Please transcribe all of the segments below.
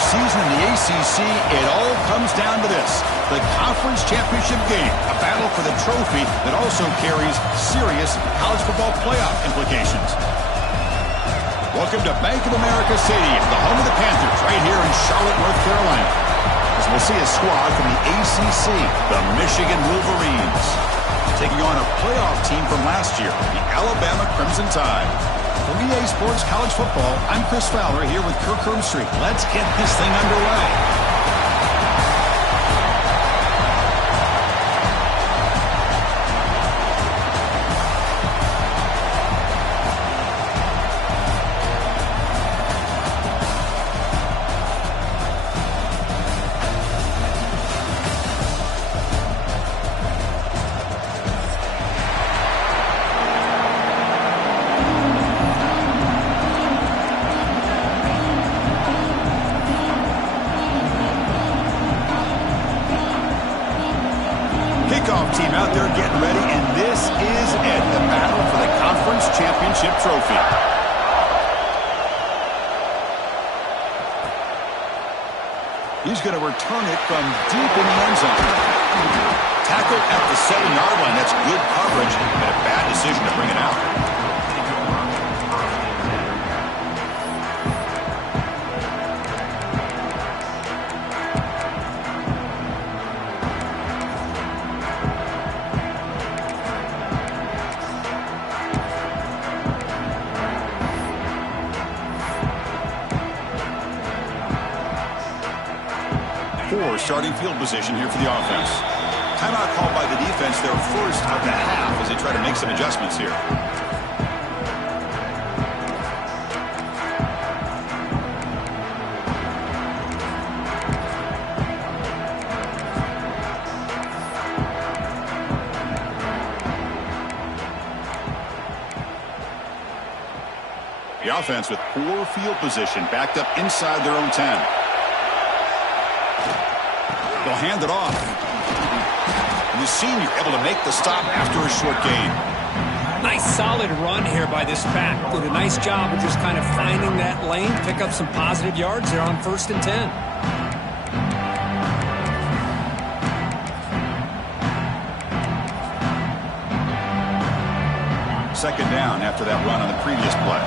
season in the ACC, it all comes down to this. The conference championship game, a battle for the trophy that also carries serious college football playoff implications. Welcome to Bank of America Stadium, the home of the Panthers, right here in Charlotte, North Carolina. As we'll see a squad from the ACC, the Michigan Wolverines, taking on a playoff team from last year, the Alabama Crimson Tide. For EA Sports College Football, I'm Chris Fowler here with Kirk Herbstreit. Let's get this thing underway. Kickoff team out there getting ready, and this is it, the battle for the conference championship trophy. He's going to return it from deep in the end zone. Tackle at the 7-yard line. That's good coverage, and a bad decision to bring it out. 4 starting field position here for the offense. Timeout called by the defense, their first of the half, as they try to make some adjustments here. The offense with poor field position, backed up inside their own 10. They'll hand it off. And the senior able to make the stop after a short gain. Nice solid run here by this back. Did a nice job of just kind of finding that lane, pick up some positive yards there on 1st and 10. Second down after that run on the previous play.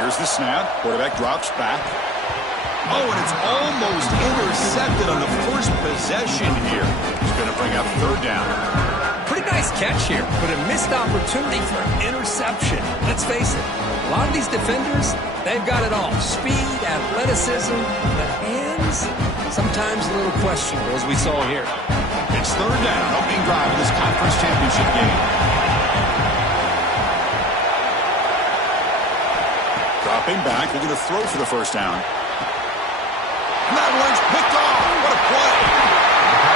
Here's the snap. Quarterback drops back. Oh, and it's almost intercepted on the first possession here. He's going to bring up 3rd down. Pretty nice catch here, but a missed opportunity for an interception. Let's face it, a lot of these defenders, they've got it all. Speed, athleticism, the hands, sometimes a little questionable, as we saw here. It's 3rd down, opening drive of this conference championship game. Dropping back, looking to throw for the 1st down. And that one's picked off. What a play.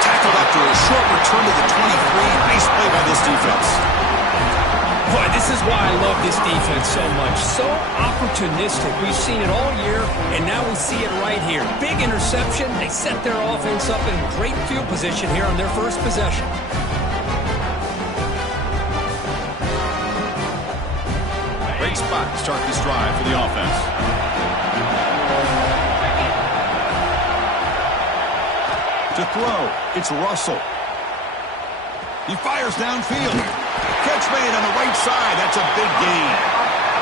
Tackled after a short return to the 23. Nice play by this defense. Boy, this is why I love this defense so much. So opportunistic. We've seen it all year, and now we see it right here. Big interception. They set their offense up in great field position here on their first possession. Great spot to start this drive for the offense. To throw, it's Russell. He fires downfield. Catch made on the right side. That's a big gain.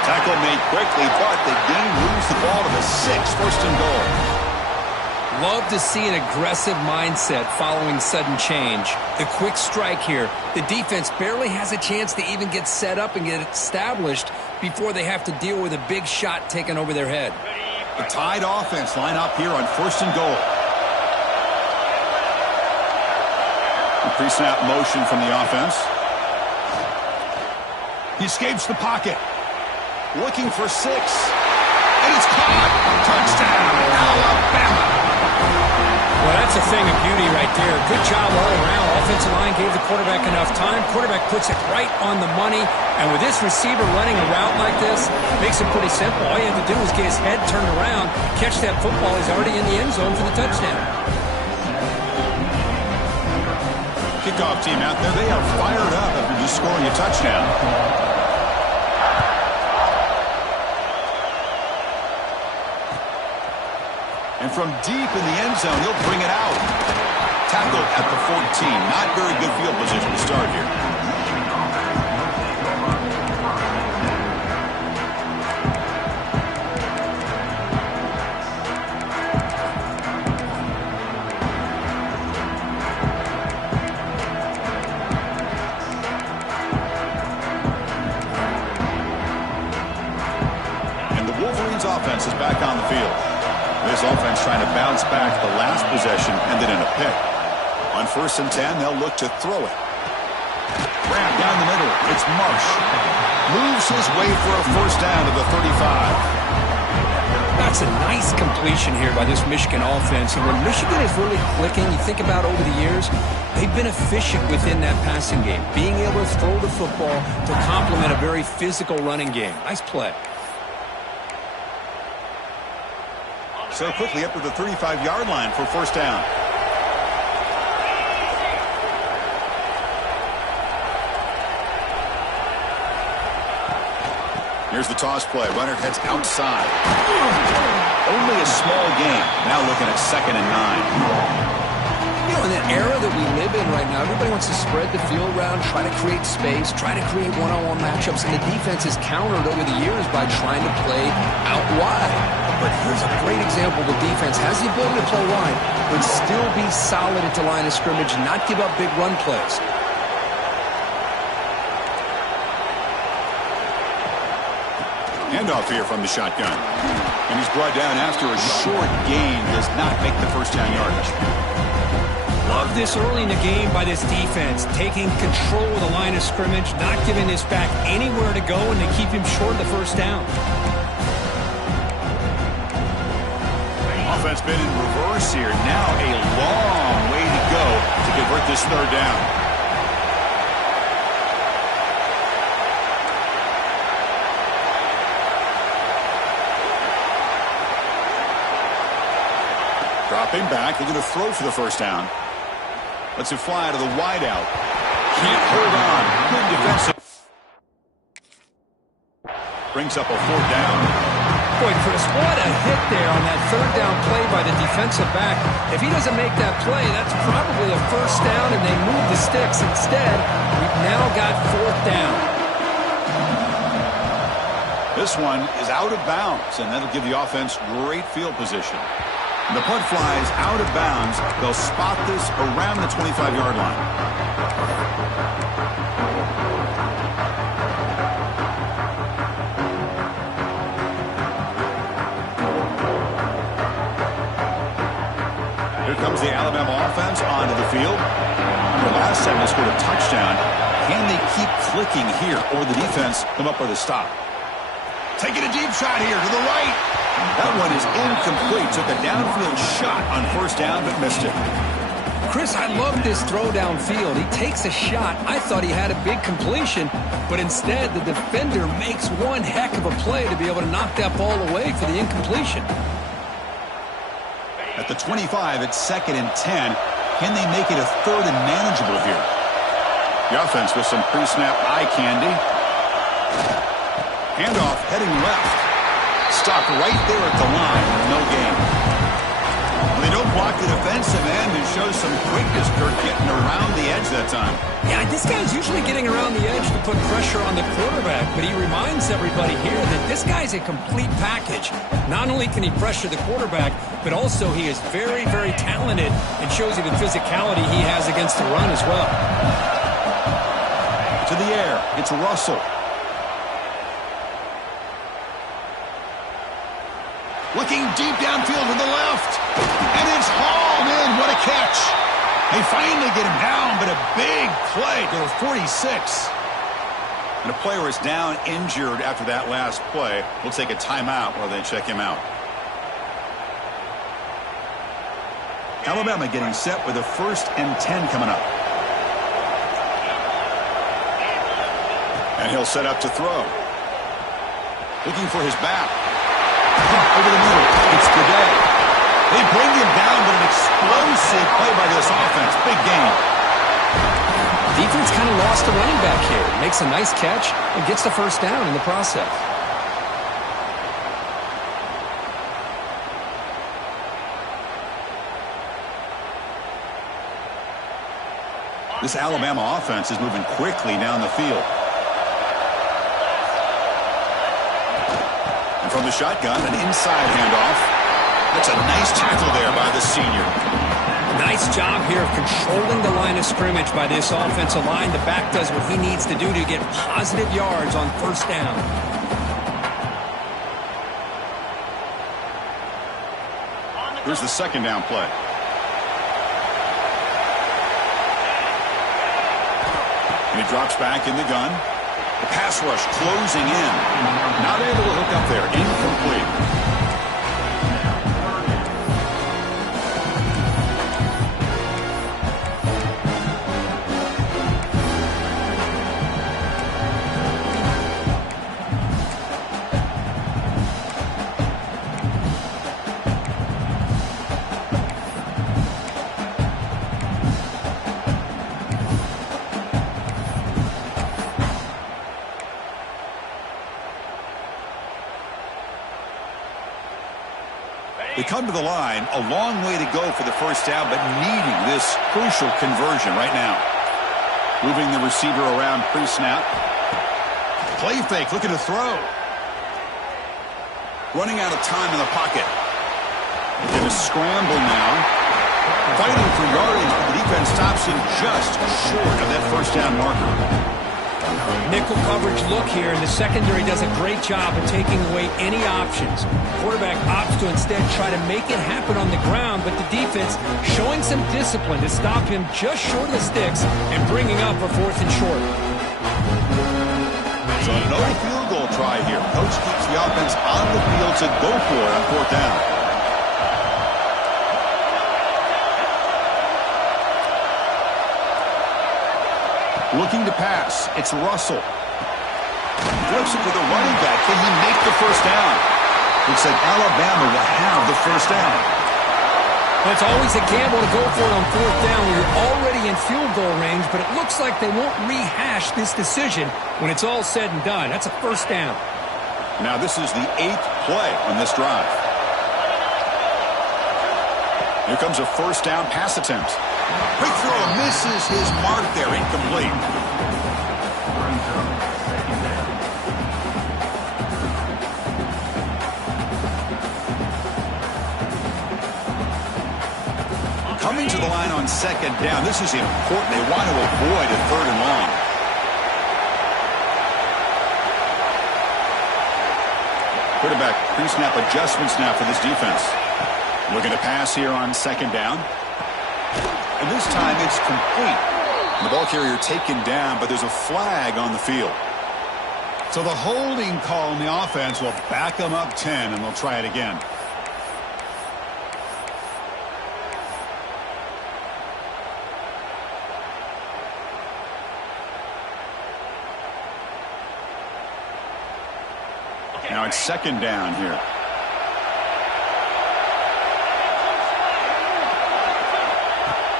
Tackle made quickly, but the game moves the ball to the 6, 1st and goal. Love to see an aggressive mindset following sudden change. The quick strike here. The defense barely has a chance to even get set up and get established before they have to deal with a big shot taken over their head. The Tide offense line up here on 1st and goal. The pre-snap motion from the offense. He escapes the pocket. Looking for 6. And it's caught. Touchdown, Alabama. Well, that's a thing of beauty right there. Good job all around. Offensive line gave the quarterback enough time. Quarterback puts it right on the money. And with this receiver running a route like this, makes it pretty simple. All you have to do is get his head turned around, catch that football. He's already in the end zone for the touchdown. Kickoff team out there, they are fired up after just scoring a touchdown. from deep in the end zone. He'll bring it out. Tackled at the 14. Not very good field position to start here. Offense is back on the field. This offense trying to bounce back. The last possession ended in a pick. On 1st and 10, they'll look to throw it. Grab down the middle. It's Marsh. Moves his way for a first down to the 35. That's a nice completion here by this Michigan offense. And when Michigan is really clicking, you think about over the years, they've been efficient within that passing game, being able to throw the football to complement a very physical running game. Nice play. So quickly up to the 35-yard line for first down. Here's the toss play. Runner heads outside. Only a small gain. Now looking at 2nd and 9. You know, in the era that we live in right now, everybody wants to spread the field around, try to create space, try to create one-on-one matchups, and the defense is countered over the years by trying to play out wide. But here's a great example. The defense has the ability to play wide, but still be solid at the line of scrimmage and not give up big run plays. Handoff here from the shotgun. And he's brought down after a short gain. Does not make the first down yardage. Love this early in the game by this defense, taking control of the line of scrimmage, not giving this back anywhere to go, and they keep him short of the first down. Offense been in reverse here. Now a long way to go to convert this third down. Dropping back, they're going to throw for the first down. Lets it fly to the wideout. Can't hold on. Good defensive. Brings up a 4th down. Boy, Chris, what a hit there on that 3rd down play by the defensive back. If he doesn't make that play, that's probably a first down, and they move the sticks. Instead, we've now got 4th down. This one is out of bounds, and that'll give the offense great field position. The punt flies out of bounds. They'll spot this around the 25-yard line. Here comes the Alabama offense onto the field. Remember, last time they scored a touchdown. Can they keep clicking here, or the defense come up with a stop? Taking a deep shot here to the right. That one is incomplete. Took a downfield shot on first down, but missed it. Chris, I love this throw downfield. He takes a shot. I thought he had a big completion, but instead the defender makes one heck of a play to be able to knock that ball away for the incompletion. At the 25, it's 2nd and 10. Can they make it a 3rd and manageable here? The offense with some pre-snap eye candy. Handoff heading left. Stopped right there at the line. No gain. When they don't block the defensive end, it shows some quickness, Kirk, getting around the edge that time. Yeah, this guy's usually getting around the edge to put pressure on the quarterback, but he reminds everybody here that this guy's a complete package. Not only can he pressure the quarterback, but also he is very, very talented and shows you the physicality he has against the run as well. To the air, it's Russell. Looking deep downfield to the left. And it's hauled in. What a catch. They finally get him down, but a big play to the 46. And a player is down injured after that last play. We'll take a timeout while they check him out. Alabama getting set with a 1st and 10 coming up. And he'll set up to throw. Looking for his back. Over the middle. It's Goudet. They bring him down, but an explosive play by this offense. Big game. Defense kind of lost the running back here. Makes a nice catch and gets the first down in the process. This Alabama offense is moving quickly down the field. And from the shotgun, an inside handoff. That's a nice tackle there by the senior. Nice job here of controlling the line of scrimmage by this offensive line. The back does what he needs to do to get positive yards on first down. Here's the second down play. And he drops back in the gun. The pass rush closing in. Not able to hook up there. Incomplete. They come to the line, a long way to go for the first down, but needing this crucial conversion right now. Moving the receiver around pre-snap. Play fake, looking to throw. Running out of time in the pocket. Going to scramble now. Fighting for yardage, but the defense stops him just short of that first down marker. Nickel coverage look here, and the secondary does a great job of taking away any options. Quarterback opts to instead try to make it happen on the ground, but the defense showing some discipline to stop him just short of the sticks and bringing up a 4th and short. So no field goal try here. Coach keeps the offense on the field to go for it on 4th down. Looking to pass. It's Russell. Flips it to the running back. Can he make the first down? Looks like Alabama will have the first down. Well, it's always a gamble to go for it on 4th down when you're already in field goal range, but it looks like they won't rehash this decision when it's all said and done. That's a first down. Now this is the 8th play on this drive. Here comes a first down pass attempt. Quick throw misses his mark there, incomplete. Coming to the line on 2nd down. This is important. They want to avoid a 3rd and long. Quarterback pre-snap adjustments now for this defense. Looking to pass here on 2nd down. And this time it's complete. The ball carrier taken down, but there's a flag on the field. So the holding call on the offense will back them up 10, and they'll try it again. Now it's 2nd down here.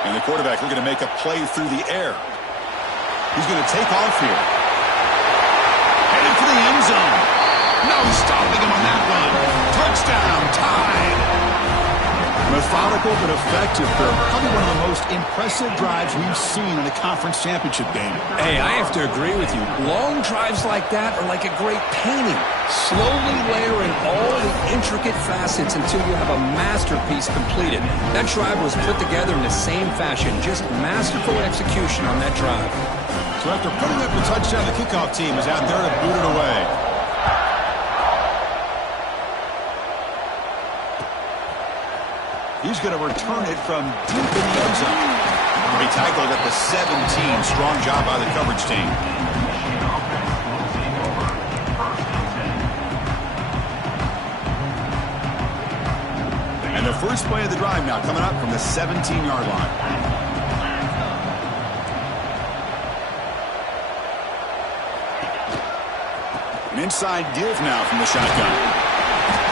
And the quarterback looking to make a play through the air. He's going to take off here. Headed for the end zone. No stopping him on that run. Touchdown, tied. Methodical but effective. Probably one of the most impressive drives we've seen in a conference championship game. Hey, I have to agree with you. Long drives like that are like a great painting. Slowly layering all the intricate facets until you have a masterpiece completed. That drive was put together in the same fashion. Just masterful execution on that drive. So after putting up the touchdown, the kickoff team is out there to boot it away. He's going to return it from deep in the end zone. To be tackled at the 17. Strong job by the coverage team. And the first play of the drive now coming up from the 17-yard line. An inside give now from the shotgun.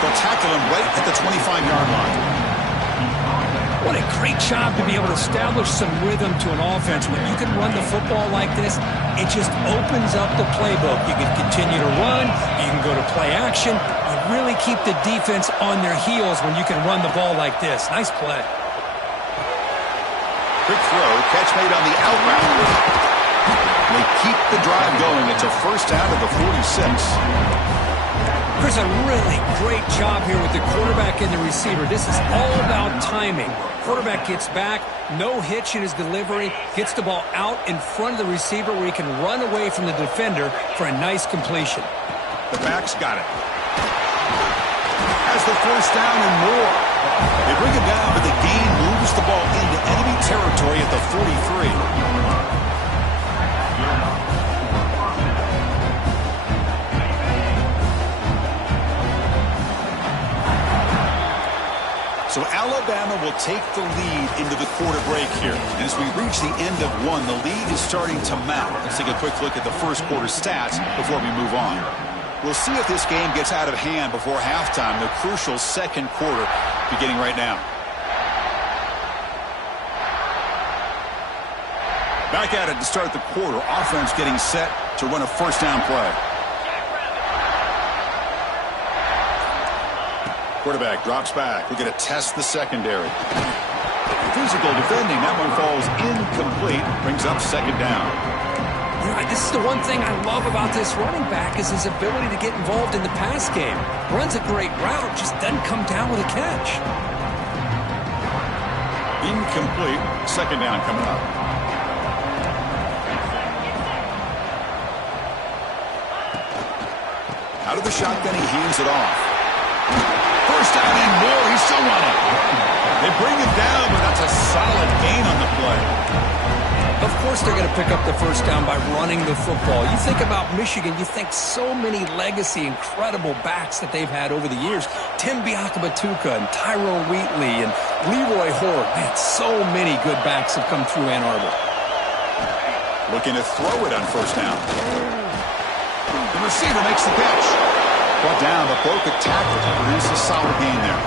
They'll tackle him right at the 25-yard line. What a great job to be able to establish some rhythm to an offense. When you can run the football like this, it just opens up the playbook. You can continue to run. You can go to play action. You really keep the defense on their heels when you can run the ball like this. Nice play. Quick throw, catch made on the out route. They keep the drive going. It's a first down to the 46. Chris, a really great job here with the quarterback and the receiver. This is all about timing. Quarterback gets back, no hitch in his delivery, gets the ball out in front of the receiver where he can run away from the defender for a nice completion. The back's got it. Has the first down and more. They bring it down, but the gain moves the ball into enemy territory at the 43. So Alabama will take the lead into the quarter break here. And as we reach the end of one, the lead is starting to mount. Let's take a quick look at the first quarter stats before we move on. We'll see if this game gets out of hand before halftime, the crucial second quarter beginning right now. Back at it to start the quarter. Offense getting set to run a first down play. Quarterback drops back. We're going to test the secondary. Physical defending. That one falls incomplete. Brings up second down. You know, this is the one thing I love about this running back is his ability to get involved in the pass game. Runs a great route, just doesn't come down with a catch. Incomplete. Second down coming up. Out of the shotgun, he hands it off. First down and more. He's still running. They bring him down, but that's a solid gain on the play. Of course they're going to pick up the first down by running the football. You think about Michigan, you think so many legacy, incredible backs that they've had over the years. Tim Biakabatuka and Tyrone Wheatley and Leroy Horde. Man, so many good backs have come through Ann Arbor. Looking to throw it on first down. The receiver makes the catch. Brought down, but broke a tackle to produce a solid gain there.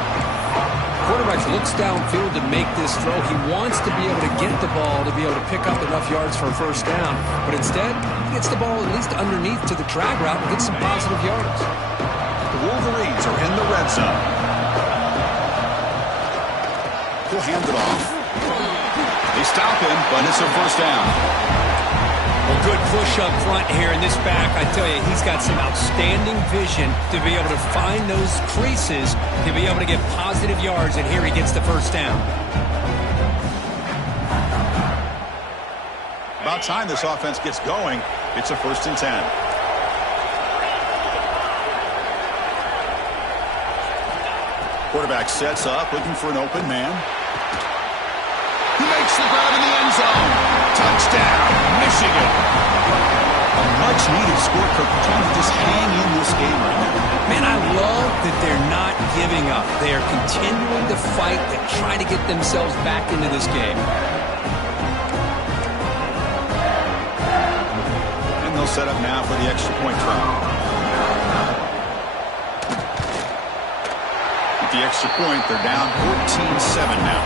Quarterback looks downfield to make this throw. He wants to be able to get the ball to be able to pick up enough yards for a first down. But instead, he gets the ball at least underneath to the drag route and gets some positive yards. The Wolverines are in the red zone. He'll hand it off. They stop him, but it's a first down. Well, good push up front here in this back. I tell you, he's got some outstanding vision to be able to find those creases, to be able to get positive yards, and here he gets the first down. About time this offense gets going. It's a 1st and 10. Quarterback sets up, looking for an open man. He makes the grab in the end zone. Touchdown, Michigan. A much-needed score. Kirk trying to just hang in this game right now. Man, I love that they're not giving up. They are continuing to fight to try to get themselves back into this game. And they'll set up now for the extra point try. With the extra point, they're down 14-7 now.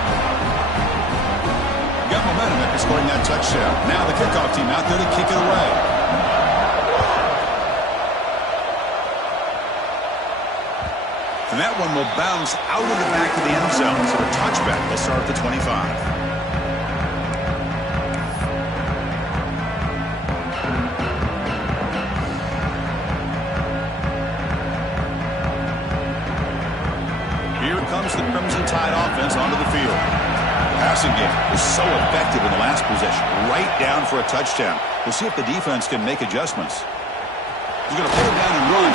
Got momentum after scoring that touchdown. Now the kickoff team out there to kick it away. And that one will bounce out of the back of the end zone. So a touchback. They'll start at the 25. Here comes the Crimson Tide offense onto the field. Passing game was so effective in the last possession. Right down for a touchdown. We'll see if the defense can make adjustments. He's going to put it down and run.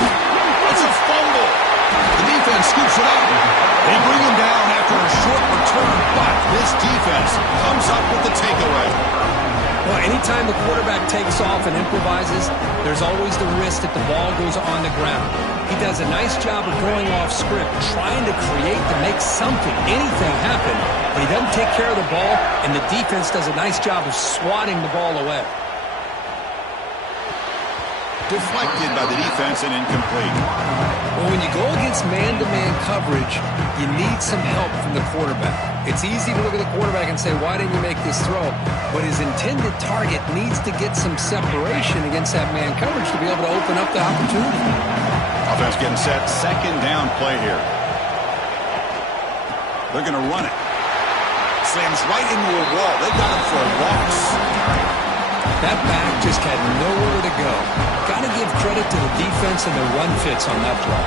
It's a fumble. The defense scoops it up. They bring him down after a short return, but this defense comes up with the takeaway. Well, anytime the quarterback takes off and improvises, there's always the risk that the ball goes on the ground. He does a nice job of going off script, trying to create to make something, anything happen, but he doesn't take care of the ball, and the defense does a nice job of swatting the ball away. Deflected by the defense and incomplete. Well, when you go against man-to-man coverage, you need some help from the quarterback. It's easy to look at the quarterback and say, why didn't you make this throw? But his intended target needs to get some separation against that man coverage to be able to open up the opportunity. Offense getting set. Second down play here. They're going to run it. slams right into a wall. They got him for a loss. That back just had nowhere to go. Got to give credit to the defense and the run fits on that play.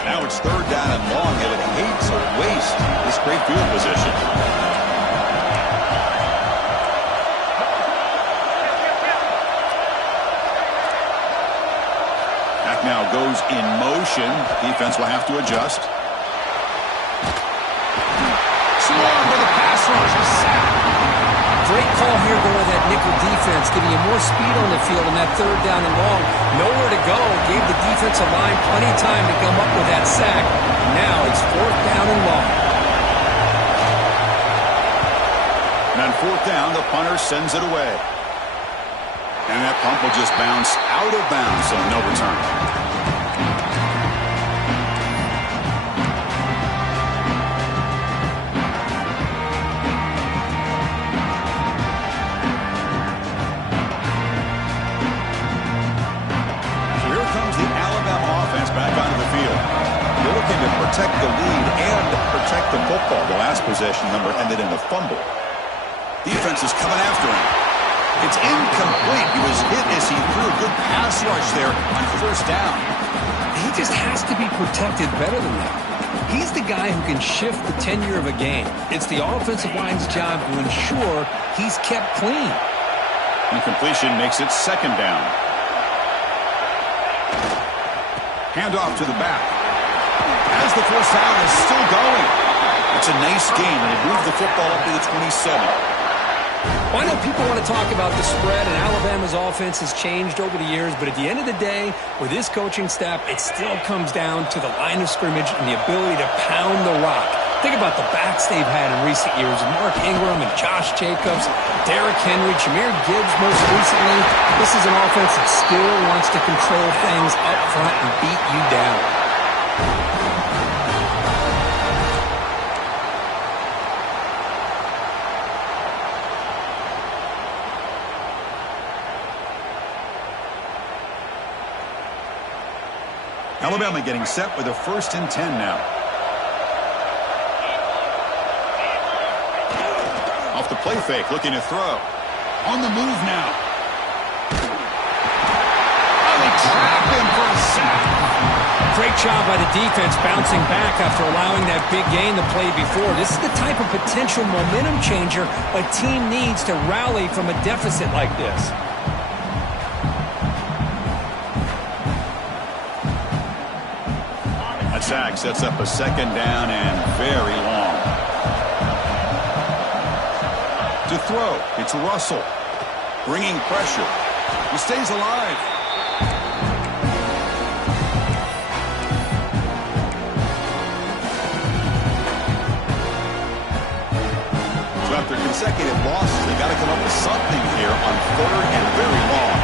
And now it's third down and long, and it hates to waste this great field position. Back now goes in motion. Defense will have to adjust. With a pass rush, a sack. Great call here going to that nickel defense, giving you more speed on the field on that third down and long. Nowhere to go. Gave the defensive line plenty of time to come up with that sack. Now it's fourth down and long. And on fourth down, the punter sends it away. And that punt will just bounce out of bounds, so no return. Protect the lead and protect the football. The last possession number ended in a fumble. Defense is coming after him. It's incomplete. He was hit as he threw a good pass rush there on first down. He just has to be protected better than that. He's the guy who can shift the tenure of a game. It's the offensive line's job to ensure he's kept clean. Incompletion makes it second down. Handoff to the back. As the first down is still going. It's a nice game, and they move the football up to the 27. Well, I know people want to talk about the spread, and Alabama's offense has changed over the years, but at the end of the day, with this coaching staff, it still comes down to the line of scrimmage and the ability to pound the rock. Think about the backs they've had in recent years. Mark Ingram and Josh Jacobs, Derrick Henry, Jahmyr Gibbs most recently. This is an offense that still wants to control things up front and beat you down. Alabama getting set with a 1st and 10 now. Off the play fake, looking to throw. On the move now. Oh, they trap him for a sack. Great job by the defense bouncing back after allowing that big gain the play before. This is the type of potential momentum changer a team needs to rally from a deficit like this. Sack sets up a second down and very long. To throw, it's Russell. Bringing pressure. He stays alive. So after consecutive losses, they got to come up with something here on third and very long.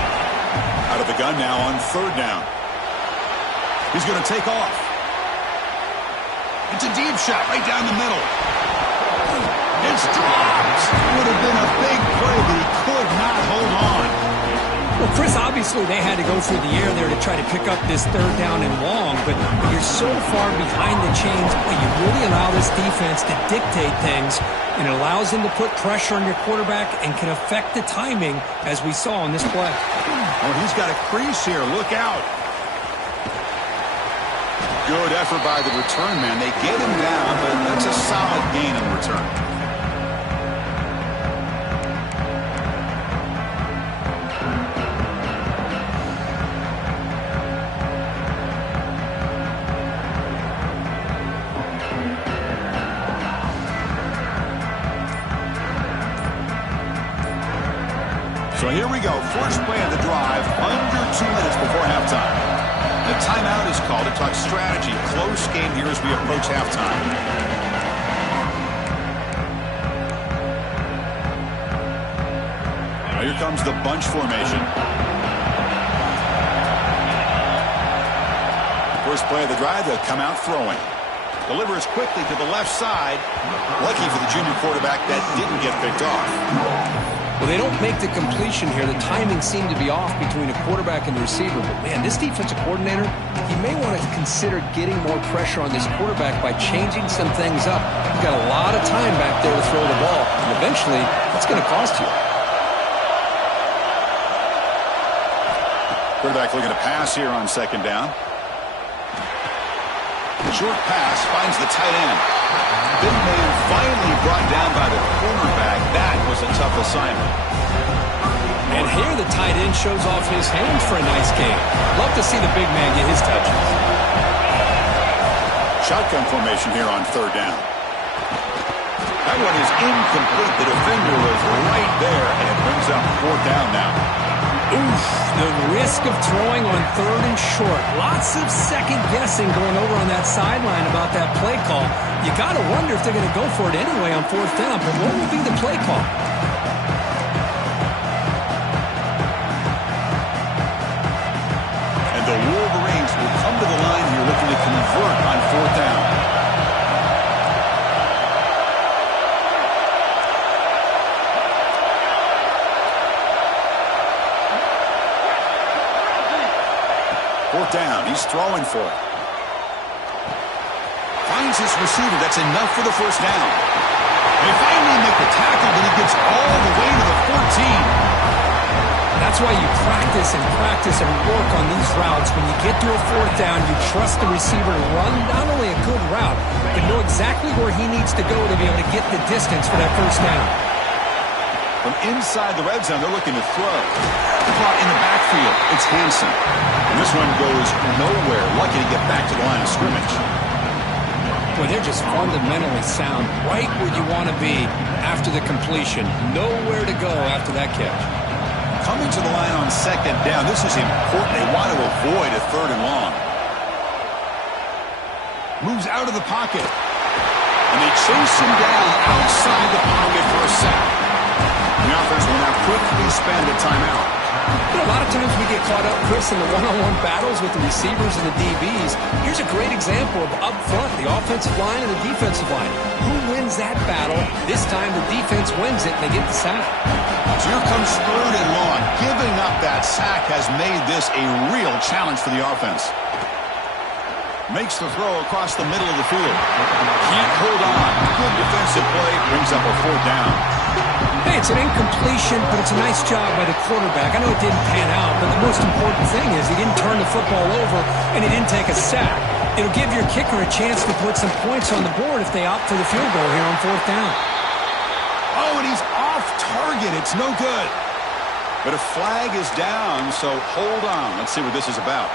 Out of the gun now on third down. He's going to take off. It's a deep shot right down the middle. It's dropped. Would have been a big play, but he could not hold on. Well, Chris, obviously they had to go through the air there to try to pick up this third down and long, but when you're so far behind the chains, well, you really allow this defense to dictate things, and it allows them to put pressure on your quarterback and can affect the timing, as we saw in this play. Oh, he's got a crease here. Look out. Good effort by the return man. They get him down, but that's a solid gain in return. So here we go. First play of the drive, under 2 minutes before halftime. The timeout is called to talk strategy. Close game here as we approach halftime. Now here comes the bunch formation. First play of the drive, they'll come out throwing. Delivers quickly to the left side. Lucky for the junior quarterback that didn't get picked off. Well, they don't make the completion here. The timing seemed to be off between a quarterback and the receiver. But, man, this defensive coordinator, he may want to consider getting more pressure on this quarterback by changing some things up. He's got a lot of time back there to throw the ball, and eventually that's going to cost you. Quarterback looking to pass here on second down. Short pass finds the tight end. Big man finally brought down by the cornerback. That was a tough assignment. And here the tight end shows off his hands for a nice game. Love to see the big man get his touches. Shotgun formation here on third down. That one is incomplete. The defender was right there, and it brings up fourth down now. Oof, the risk of throwing on third and short. Lots of second guessing going over on that sideline about that play call. You got to wonder if they're going to go for it anyway on fourth down, but what will be the play call? And the Wolverines will come to the line here looking to convert on fourth down. Fourth down. He's throwing for it. Finds his receiver. That's enough for the first down. They finally make the tackle, but he gets all the way to the 14. That's why you practice and work on these routes. When you get to a fourth down, you trust the receiver to run not only a good route, but know exactly where he needs to go to be able to get the distance for that first down. From inside the red zone, they're looking to throw. Caught in the backfield. It's Hansen. And this one goes nowhere. Lucky to get back to the line of scrimmage. Boy, they're just fundamentally sound. Right where you want to be after the completion. Nowhere to go after that catch. Coming to the line on second down. This is important. They want to avoid a third and long. Moves out of the pocket. And they chase him down outside the pocket for a sack. The offense will now quickly spend a timeout. You know, a lot of times we get caught up, Chris, in the one-on-one battles with the receivers and the DBs. Here's a great example of up front, the offensive line and the defensive line. Who wins that battle? This time the defense wins it, and they get the sack. So here comes third and long. Giving up that sack has made this a real challenge for the offense. Makes the throw across the middle of the field. Can't hold on. Good defensive play. Brings up a fourth down. Hey, it's an incompletion, but it's a nice job by the quarterback. I know it didn't pan out, but the most important thing is he didn't turn the football over and he didn't take a sack. It'll give your kicker a chance to put some points on the board if they opt for the field goal here on fourth down. Oh, and he's off target. It's no good. But a flag is down, so hold on. Let's see what this is about.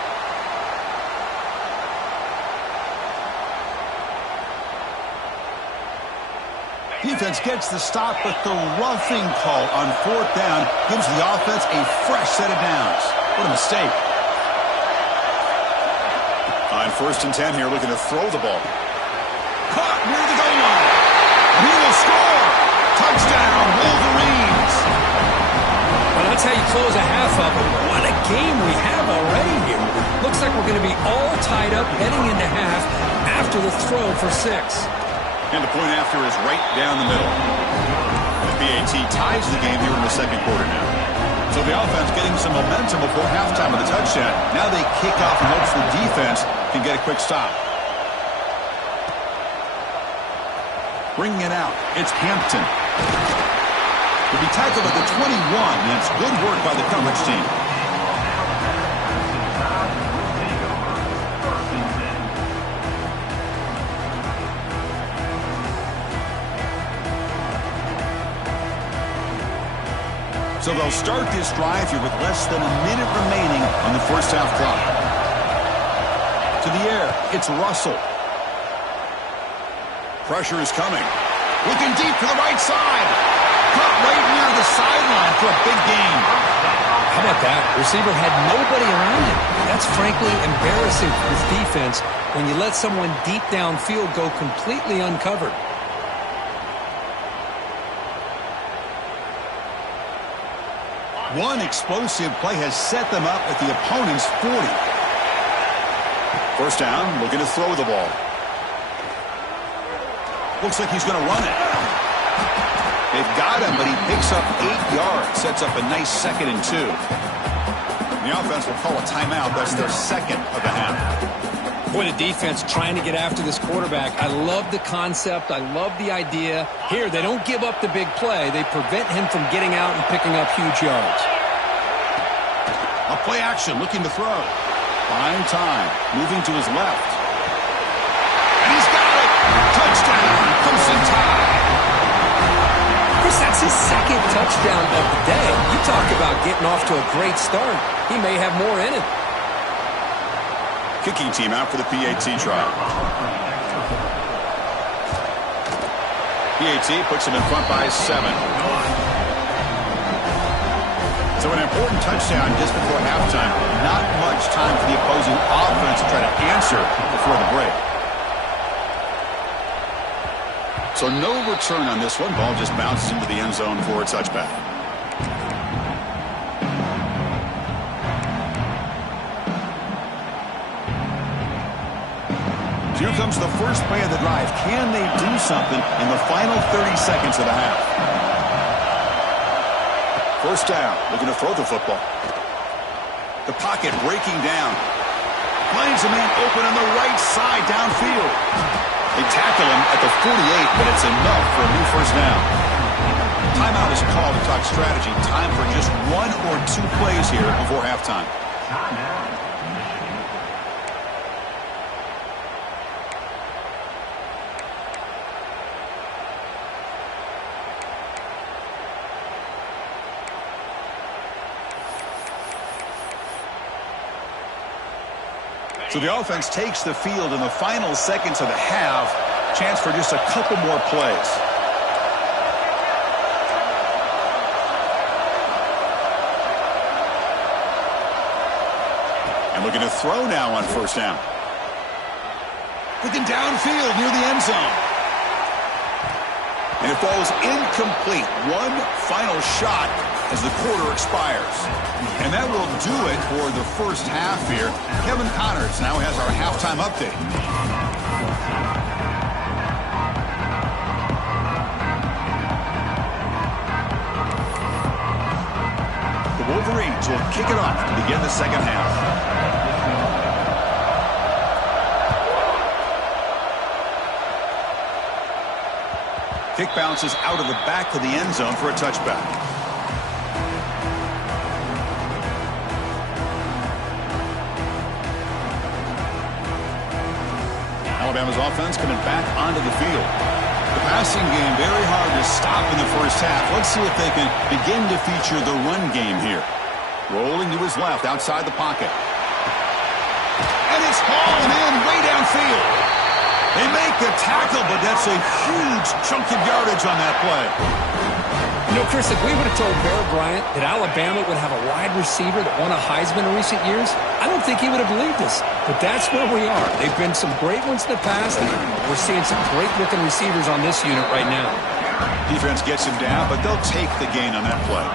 Defense gets the stop, but the roughing call on fourth down gives the offense a fresh set of downs. What a mistake. On first and 10 here, looking to throw the ball. Caught near the goal line. He will score. Touchdown, Wolverines. Well, that's how you close a half up. What a game we have already here. Looks like we're going to be all tied up heading into half after the throw for 6. And the point after is right down the middle. The BAT ties the game here in the second quarter now. So the offense getting some momentum before halftime with a touchdown. Now they kick off in hopes the defense can get a quick stop. Bringing it out, it's Hampton. To be tackled at the 21, and it's good work by the coverage team. So they'll start this drive here with less than a minute remaining on the first half clock. To the air, it's Russell. Pressure is coming. Looking deep to the right side. Caught right near the sideline for a big gain. How about that? Receiver had nobody around him. That's frankly embarrassing for this defense when you let someone deep downfield go completely uncovered. One explosive play has set them up at the opponent's 40. First down, looking to throw the ball. Looks like he's going to run it. They've got him, but he picks up 8 yards. Sets up a nice 2nd and 2. The offense will call a timeout. That's their 2nd of the half. Boy, the defense trying to get after this quarterback. I love the concept. I love the idea. Here, they don't give up the big play. They prevent him from getting out and picking up huge yards. A play action, looking to throw. Buying time, moving to his left. And he's got it! Touchdown, Crimson Tide! Chris, that's his 2nd touchdown of the day. You talk about getting off to a great start. He may have more in it. Kicking team out for the PAT try. PAT puts him in front by 7. So an important touchdown just before halftime. Not much time for the opposing offense to try to answer before the break. So no return on this one. Ball just bounces into the end zone for a touchback. Here comes the first play of the drive. Can they do something in the final 30 seconds of the half? First down, looking to throw the football. The pocket breaking down. Finds a man open on the right side downfield. They tackle him at the 48, but it's enough for a new first down. Timeout is called to talk strategy. Time for just 1 or 2 plays here before halftime. So the offense takes the field in the final seconds of the half. Chance for just a couple more plays. And looking to throw now on first down. Looking downfield near the end zone. And it falls incomplete. One final shot as the quarter expires. And that will do it for the first half here. Kevin Connors now has our halftime update. The Wolverines will kick it off to begin the second half. Kick bounces out of the back of the end zone for a touchback. Alabama's offense coming back onto the field. The passing game very hard to stop in the first half. Let's see if they can begin to feature the run game here. Rolling to his left outside the pocket. And it's fallen in way downfield. They make the tackle, but that's a huge chunk of yardage on that play. You know, Chris, if we would have told Bear Bryant that Alabama would have a wide receiver that won a Heisman in recent years, I don't think he would have believed us. But that's where we are. They've been some great ones in the past. We're seeing some great-looking receivers on this unit right now. Defense gets him down, but they'll take the gain on that play.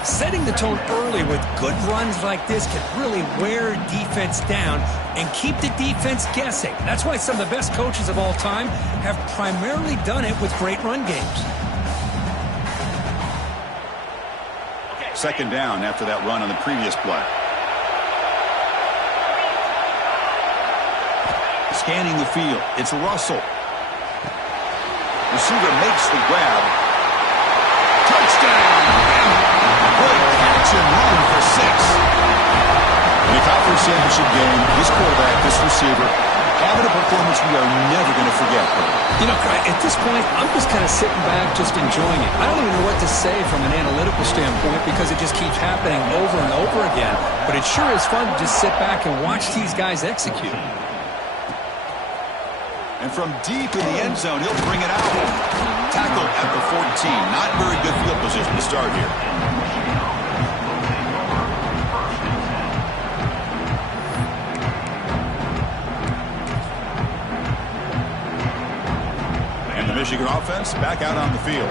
Setting the tone early with good runs like this can really wear defense down and keep the defense guessing. That's why some of the best coaches of all time have primarily done it with great run games. Second down after that run on the previous play. Scanning the field. It's Russell. Receiver makes the grab. Touchdown! Great catch and run for 6. In the conference championship game, this quarterback, this receiver, having a performance we are never going to forget. You know, at this point, I'm just kind of sitting back, just enjoying it. I don't even know what to say from an analytical standpoint because it just keeps happening over and over again. But it sure is fun to just sit back and watch these guys execute. And from deep in the end zone, he'll bring it out. Tackle at the 14. Not very good field position to start here. And the Michigan offense back out on the field.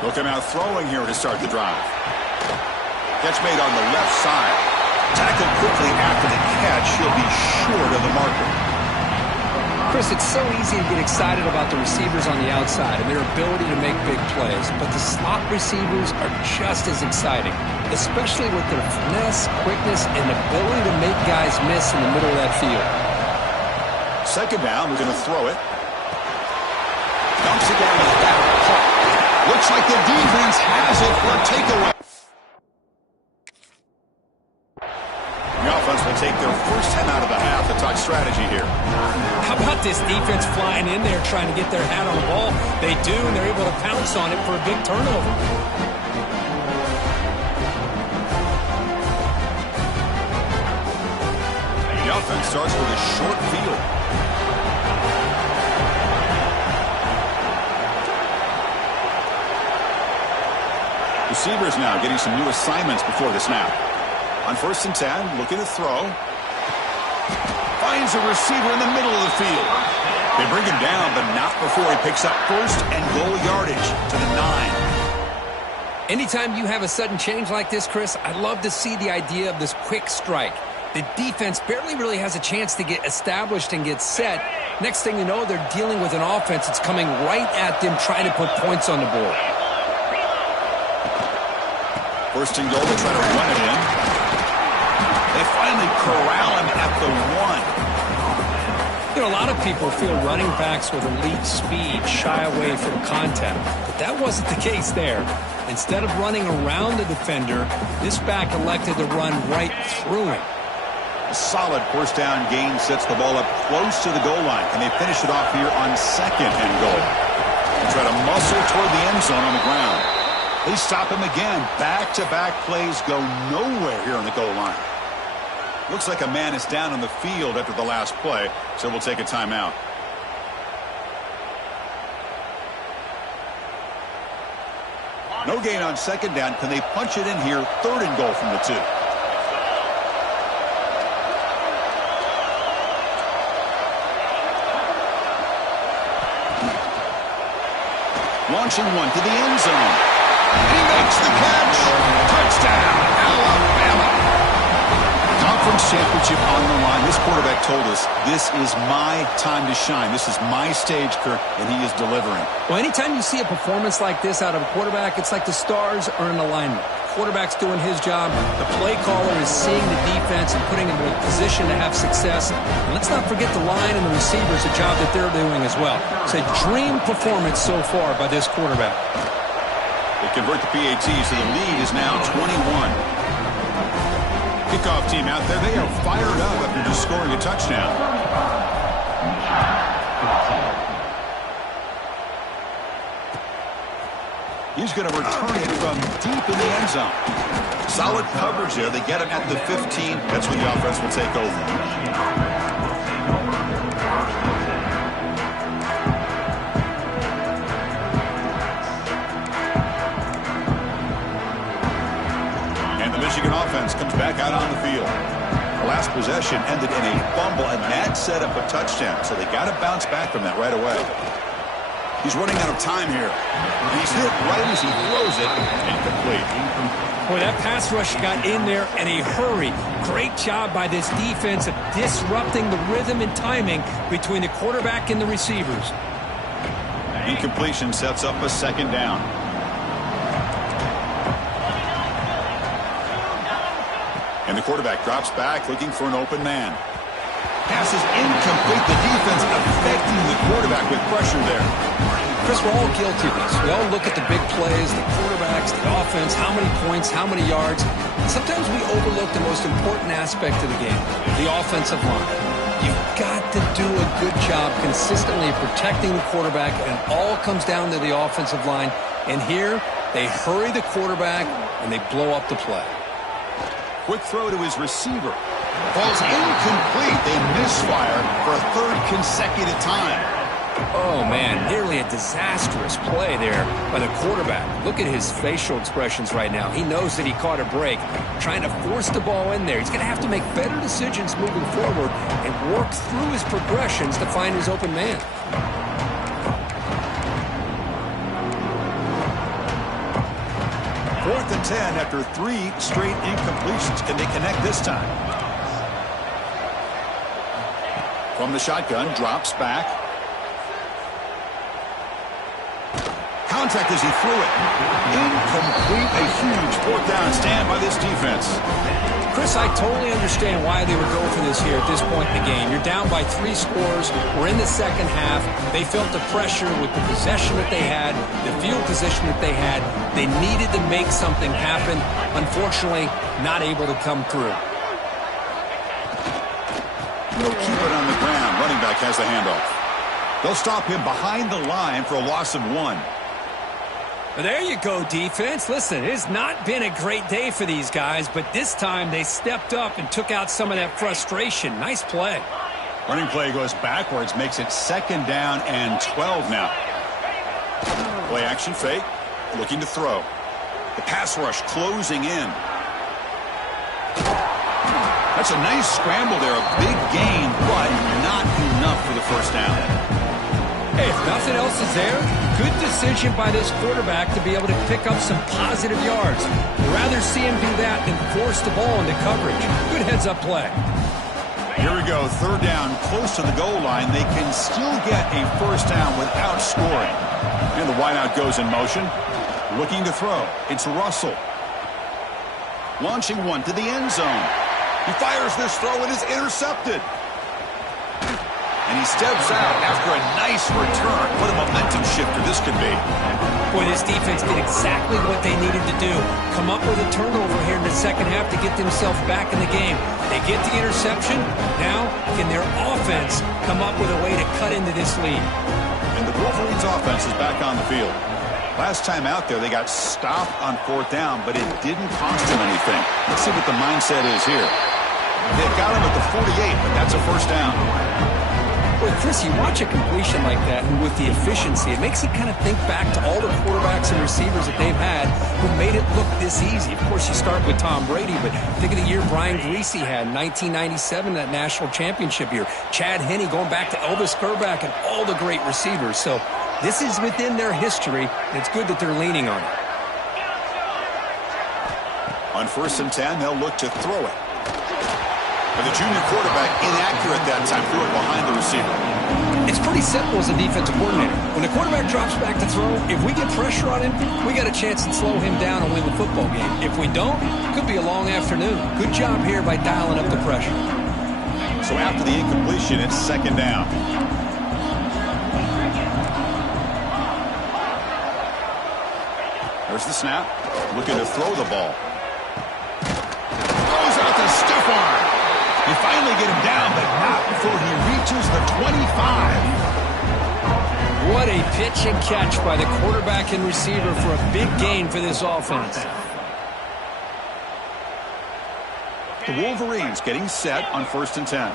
They'll come out throwing here to start the drive. Catch made on the left side. Tackled quickly after the catch. He'll be short of the marker. Chris, it's so easy to get excited about the receivers on the outside and their ability to make big plays, but the slot receivers are just as exciting, especially with their finesse, quickness, and ability to make guys miss in the middle of that field. Second down, we're going to throw it. Dumps it down to the back. Looks like the defense has it for a takeaway. The offense will take their first 10 out of the half. The talk strategy here. How about this defense flying in there trying to get their hat on the ball? They do, and they're able to pounce on it for a big turnover. The offense starts with a short field. Receivers now getting some new assignments before the snap. On 1st and 10, looking to throw. Finds a receiver in the middle of the field. They bring him down, but not before he picks up first and goal yardage to the 9. Anytime you have a sudden change like this, Chris, I love to see the idea of this quick strike. The defense barely really has a chance to get established and get set. Next thing you know, they're dealing with an offense that's coming right at them, trying to put points on the board. First and goal, they try to run it in. They finally corral him at the 1. You know, a lot of people feel running backs with elite speed shy away from contact, but that wasn't the case there. Instead of running around the defender, this back elected to run right through him. A solid first down gain sets the ball up close to the goal line, and they finish it off here on 2nd and goal. They try to muscle toward the end zone on the ground. They stop him again. Back-to-back plays go nowhere here on the goal line. Looks like a man is down on the field after the last play, so we'll take a timeout. No gain on 2nd down. Can they punch it in here? 3rd and goal from the 2. Launching one to the end zone. He makes the catch. Touchdown, Alabama. Conference championship on the line. This quarterback told us, this is my time to shine. This is my stage, Kirk, and he is delivering. Well, anytime you see a performance like this out of a quarterback, it's like the stars are in alignment. Quarterback's doing his job. The play caller is seeing the defense and putting him in a position to have success. And let's not forget the line and the receivers, the job that they're doing as well. It's a dream performance so far by this quarterback. They convert the PAT, so the lead is now 21. Kickoff team out there, they are fired up after just scoring a touchdown. He's going to return it from deep in the end zone. Solid coverage there. They get him at the 15. That's when the offense will take over. Michigan offense comes back out on the field. The last possession ended in a fumble, and that set up a touchdown. So they got to bounce back from that right away. He's running out of time here. And he's hit right as he throws it. Incomplete. Boy, that pass rush got in there in a hurry. Great job by this defense of disrupting the rhythm and timing between the quarterback and the receivers. Incompletion sets up a 2nd down. And the quarterback drops back looking for an open man. Pass is incomplete. The defense affecting the quarterback with pressure there. Chris, we're all guilty of this. We all look at the big plays, the quarterbacks, the offense, how many points, how many yards. And sometimes we overlook the most important aspect of the game, the offensive line. You've got to do a good job consistently protecting the quarterback, and it all comes down to the offensive line. And here, they hurry the quarterback, and they blow up the play. Quick throw to his receiver. Falls incomplete. They misfire for a 3rd consecutive time. Oh, man, nearly a disastrous play there by the quarterback. Look at his facial expressions right now. He knows that he caught a break, trying to force the ball in there. He's going to have to make better decisions moving forward and work through his progressions to find his open man. 4th and 10 after 3 straight incompletions. Can they connect this time? From the shotgun, drops back. Contact as he threw it. Incomplete. A huge fourth down stand by this defense. Chris, I totally understand why they would go for this here at this point in the game. You're down by 3 scores. We're in the second half. They felt the pressure with the possession that they had, the field position that they had. They needed to make something happen. Unfortunately, not able to come through. They'll keep it on the ground. Running back has the handoff. They'll stop him behind the line for a loss of 1. There you go, defense. Listen, it has not been a great day for these guys, but this time they stepped up and took out some of that frustration. Nice play. Running play goes backwards, makes it 2nd down and 12 now. Play action fake, looking to throw. The pass rush closing in. That's a nice scramble there, a big gain, but not enough for the first down. Hey, if nothing else is there, good decision by this quarterback to be able to pick up some positive yards. I'd rather see him do that than force the ball into coverage. Good heads-up play. Here we go, 3rd down, close to the goal line. They can still get a first down without scoring. And the wideout goes in motion. Looking to throw. It's Russell. Launching one to the end zone. He fires this throw and is intercepted. And he steps out after a nice return. What a momentum shifter this could be. Boy, this defense did exactly what they needed to do. Come up with a turnover here in the second half to get themselves back in the game. They get the interception. Now, can their offense come up with a way to cut into this lead? And the Wolverines offense is back on the field. Last time out there, they got stopped on 4th down, but it didn't cost them anything. Let's see what the mindset is here. They got him at the 48, but that's a first down. Well, Chris, you watch a completion like that, and with the efficiency, it makes you kind of think back to all the quarterbacks and receivers that they've had who made it look this easy. Of course, you start with Tom Brady, but think of the year Brian Griese had in 1997, that national championship year. Chad Henne going back to Elvis Grbac and all the great receivers. So this is within their history, and it's good that they're leaning on it. On 1st and 10, they'll look to throw it. And the junior quarterback inaccurate that time, threw it behind the receiver. It's pretty simple as a defensive coordinator. When the quarterback drops back to throw, if we get pressure on him, we got a chance to slow him down and win the football game. If we don't, it could be a long afternoon. Good job here by dialing up the pressure. So after the incompletion, it's 2nd down. There's the snap. Looking to throw the ball. Throws out the stiff arm. They finally get him down, but not before he reaches the 25. What a pitch and catch by the quarterback and receiver for a big gain for this offense. The Wolverines getting set on 1st and 10.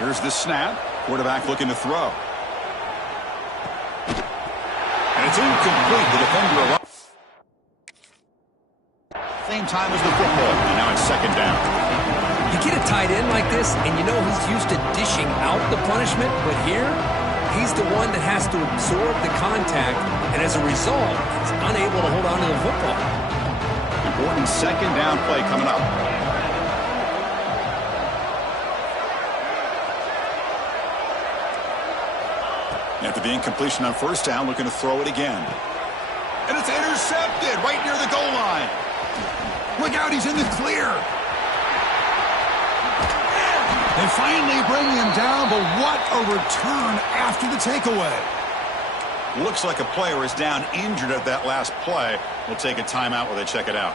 Here's the snap. Quarterback looking to throw. And it's incomplete. The defender arrives. Same time as the football. And now it's 2nd down. You get a tight end like this, and you know he's used to dishing out the punishment, but here, he's the one that has to absorb the contact, and as a result, he's unable to hold on to the football. Important 2nd down play coming up. After the incompletion on 1st down, looking to throw it again. And it's intercepted right near the goal line. Look out, he's in the clear. They finally bring him down, but what a return after the takeaway. Looks like a player is down injured at that last play. We'll take a timeout while they check it out.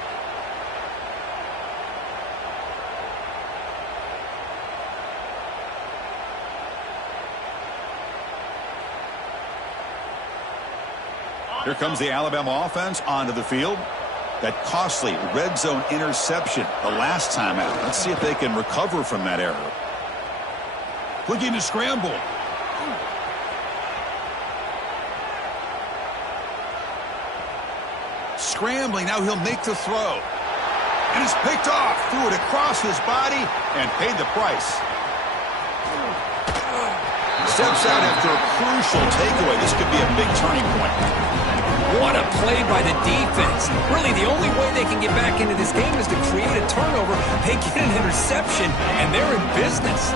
Here comes the Alabama offense onto the field. That costly red zone interception the last time out. Let's see if they can recover from that error. Looking to scramble. Scrambling, now he'll make the throw. And it's picked off, threw it across his body, and paid the price. Steps out after a crucial takeaway. This could be a big turning point. What a play by the defense. Really, the only way they can get back into this game is to create a turnover. They get an interception, and they're in business.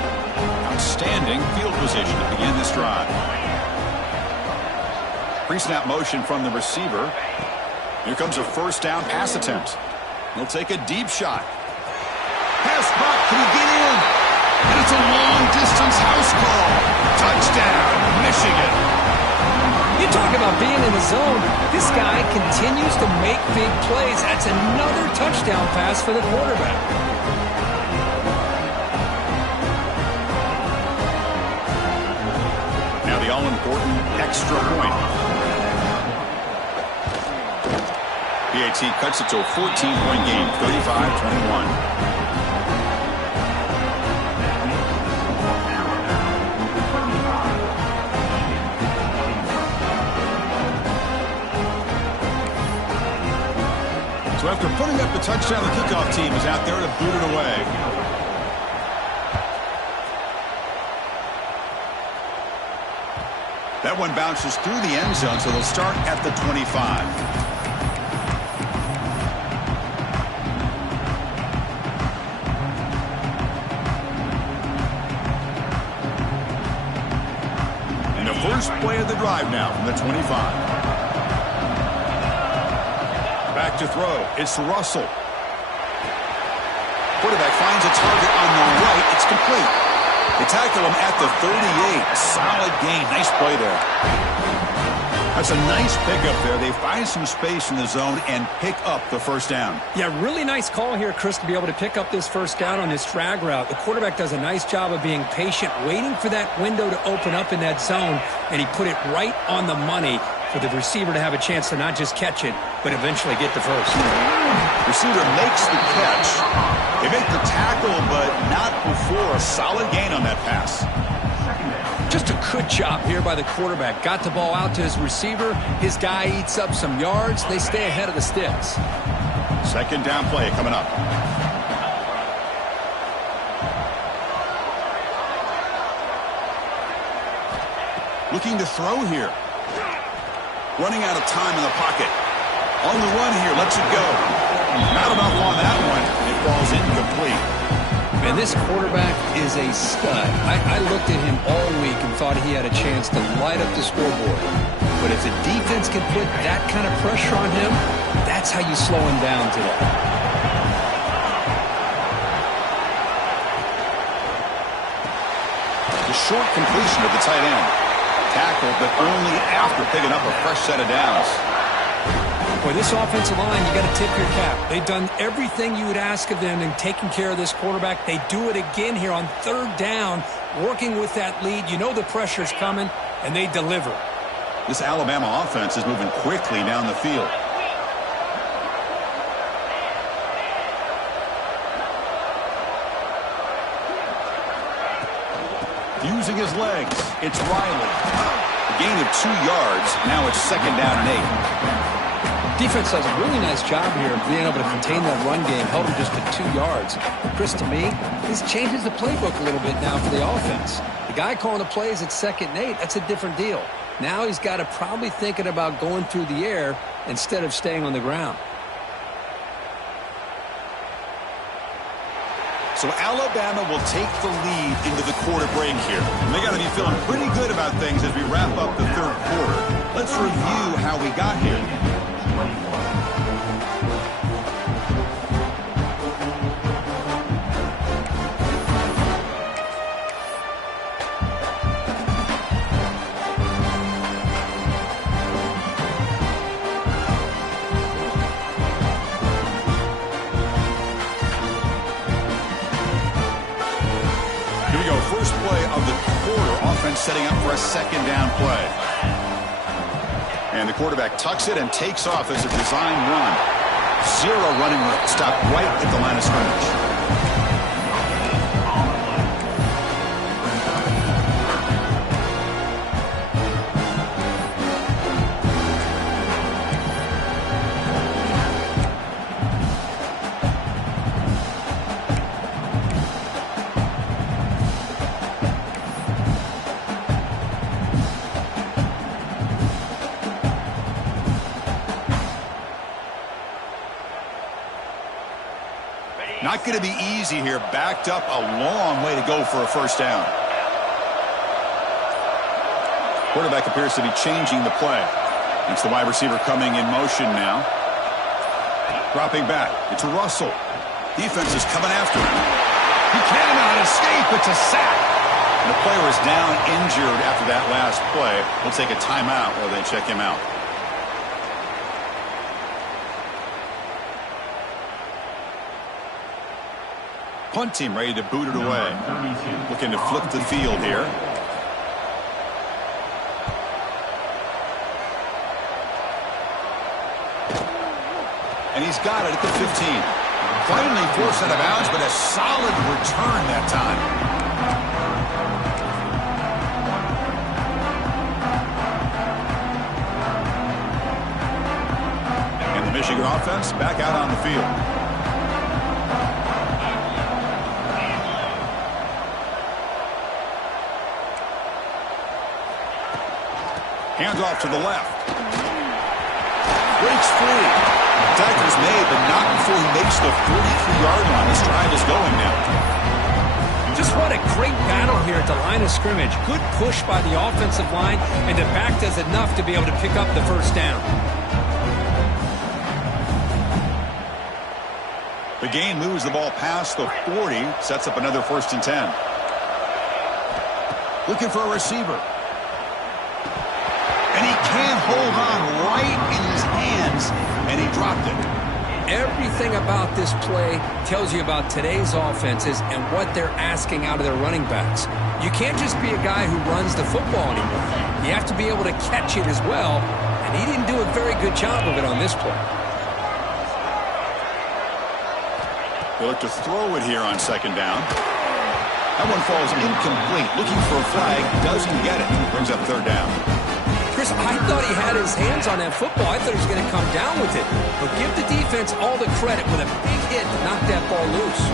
Outstanding field position to begin this drive. Pre-snap motion from the receiver. Here comes a first down pass attempt. He'll take a deep shot. Pass caught. Can he get in? And it's a long-distance house call. Touchdown, Michigan. You talk about being in the zone. This guy continues to make big plays. That's another touchdown pass for the quarterback. Now the all-important extra point. PAT cuts it to a 14-point game, 35-21. So after putting up the touchdown, the kickoff team is out there to boot it away. That one bounces through the end zone, so they'll start at the 25. And the first play of the drive now from the 25. Back to throw. It's Russell. Quarterback finds a target on the right. It's complete. They tackle him at the 38. Solid gain. Nice play there. That's a nice pickup there. They find some space in the zone and pick up the first down. Yeah, really nice call here, Chris, to be able to pick up this first down on this drag route. The quarterback does a nice job of being patient, waiting for that window to open up in that zone, and he put it right on the money for the receiver to have a chance to not just catch it, but eventually get the first. Receiver makes the catch. They make the tackle, but not before a solid gain on that pass. Just a good job here by the quarterback. Got the ball out to his receiver. His guy eats up some yards. They stay ahead of the sticks. Second down play coming up. Looking to throw here. Running out of time in the pocket. On the run here, lets it go. Not enough on that one. It falls incomplete. Man, this quarterback is a stud. I looked at him all week and thought he had a chance to light up the scoreboard. But if the defense can put that kind of pressure on him, that's how you slow him down today. The short completion of the tight end. Tackled, but only after picking up a fresh set of downs. Boy, this offensive line, you got to tip your cap. They've done everything you would ask of them in taking care of this quarterback. They do it again here on third down, working with that lead. You know the pressure's coming, and they deliver. This Alabama offense is moving quickly down the field. Using his legs, it's Riley. A gain of 2 yards. Now it's second down and 8. Defense does a really nice job here of being able to contain that run game, held him just to 2 yards. Chris, to me, this changes the playbook a little bit now for the offense. The guy calling the plays at second and 8, that's a different deal. Now he's got to probably thinking about going through the air instead of staying on the ground. So Alabama will take the lead into the quarter break here. And they got to be feeling pretty good about things as we wrap up the third quarter. Let's review how we got here. First play of the quarter, offense setting up for a second down play. And the quarterback tucks it and takes off as a design run. Zero running stop right at the line of scrimmage. Not going to be easy here. Backed up a long way to go for a first down. Quarterback appears to be changing the play. It's the wide receiver coming in motion now. Dropping back. It's Russell. Defense is coming after him. He cannot escape. It's a sack. And the player is down injured after that last play. We'll take a timeout while they check him out. Punt team ready to boot it away. Looking to flip the field here. And he's got it at the 15. Finally forced out of bounds, but a solid return that time. And the Michigan offense back out on the field. Hands off to the left. Breaks free. Tackle's made, but not before he makes the 43-yard line. This drive is going now. Just what a great battle here at the line of scrimmage. Good push by the offensive line, and the back does enough to be able to pick up the first down. The gain moves the ball past the 40, sets up another 1st and 10. Looking for a receiver. And he can't hold on right in his hands, and he dropped it. Everything about this play tells you about today's offenses and what they're asking out of their running backs. You can't just be a guy who runs the football anymore. You have to be able to catch it as well, and he didn't do a very good job of it on this play. They look to throw it here on 2nd down. That one falls incomplete. Looking for a flag, doesn't get it. Brings up 3rd down. Chris, I thought he had his hands on that football. I thought he was going to come down with it. But give the defense all the credit with a big hit to knock that ball loose.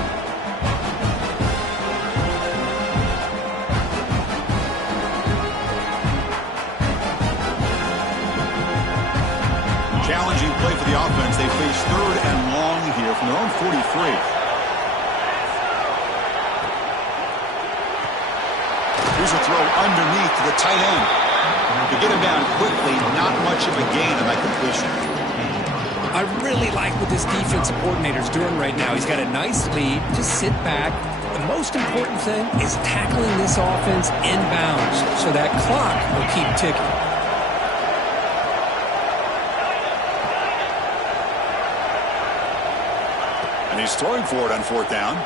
Challenging play for the offense. They face 3rd and long here from their own 43. Here's a throw underneath to the tight end. To get him down quickly, not much of a gain on that completion. I really like what this defensive coordinator's doing right now. He's got a nice lead. Just sit back. The most important thing is tackling this offense inbounds so that clock will keep ticking. And he's throwing for it on 4th down.